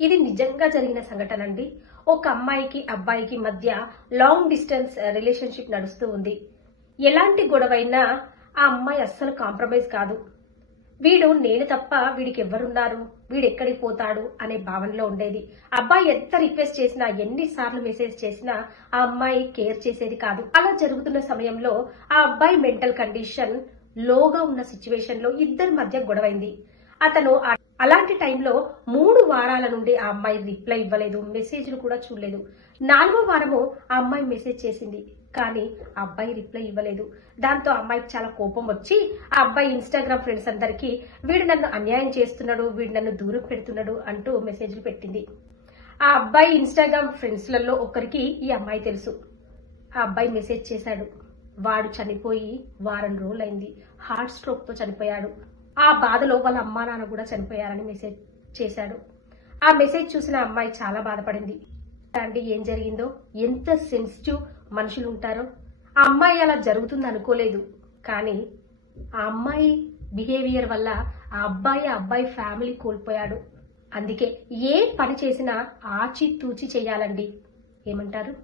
ఇది నిజంగా జరిగిన సంఘటన అండి. ఒక అమ్మాయికి అబ్బాయికి మధ్య లాంగ్ డిస్టెన్స్ రిలేషన్షిప్ నడుస్తూ ఉంది. ఎలాంటి గొడవైనా ఆ అమ్మాయి అస్సలు కాంప్రమైజ్ కాదు. వీడు నేను తప్ప వీడికి ఎవరున్నారు, వీడెక్కడికి పోతాడు అనే భావనలో ఉండేది. అబ్బాయి ఎంత రిక్వెస్ట్ చేసినా, ఎన్నిసార్లు మెసేజ్ చేసినా ఆ అమ్మాయి కేర్ చేసేది కాదు. అలా జరుగుతున్న సమయంలో ఆ అబ్బాయి మెంటల్ కండిషన్ లోగా ఉన్న సిచ్యువేషన్ లో ఇద్దరి మధ్య గొడవైంది. అతను అలాంటి టైంలో 3 వారాల నుండి ఆ అమ్మాయి రిప్లై ఇవ్వలేదు, మెసేజ్లు కూడా చూడలేదు. 4వ వారము ఆ అమ్మాయి మెసేజ్ చేసింది, కానీ ఆ అబ్బాయి రిప్లై ఇవ్వలేదు. దాంతో ఆ అమ్మాయికి చాలా కోపం వచ్చి ఆ అబ్బాయి ఇన్స్టాగ్రామ్ ఫ్రెండ్స్ అందరికీ వీడు నన్ను అన్యాయం చేస్తున్నాడు, వీడు నన్ను దూరం పెడుతున్నాడు అంటూ మెసేజ్లు పెట్టింది. ఆ అబ్బాయి ఇన్స్టాగ్రామ్ ఫ్రెండ్స్లలో ఒకరికి ఈ అమ్మాయి తెలుసు. ఆ అబ్బాయి మెసేజ్ చేశాడు, వాడు చనిపోయి వారం రోజులైంది, హార్ట్ స్ట్రోక్ తో చనిపోయాడు, ఆ బాధలో వాళ్ళ అమ్మా నాన్న కూడా చనిపోయారని మెసేజ్ చేశాడు. ఆ మెసేజ్ చూసిన అమ్మాయి చాలా బాధపడింది. అండి ఏం జరిగిందో, ఎంత సెన్సిటివ్ మనుషులు ఉంటారో. ఆ అమ్మాయి అలా జరుగుతుంది అనుకోలేదు, కానీ ఆ అమ్మాయి బిహేవియర్ వల్ల ఆ అబ్బాయి ఫ్యామిలీ కోల్పోయాడు. అందుకే ఏ పని చేసినా ఆచి తూచి చేయాలండి. ఏమంటారు?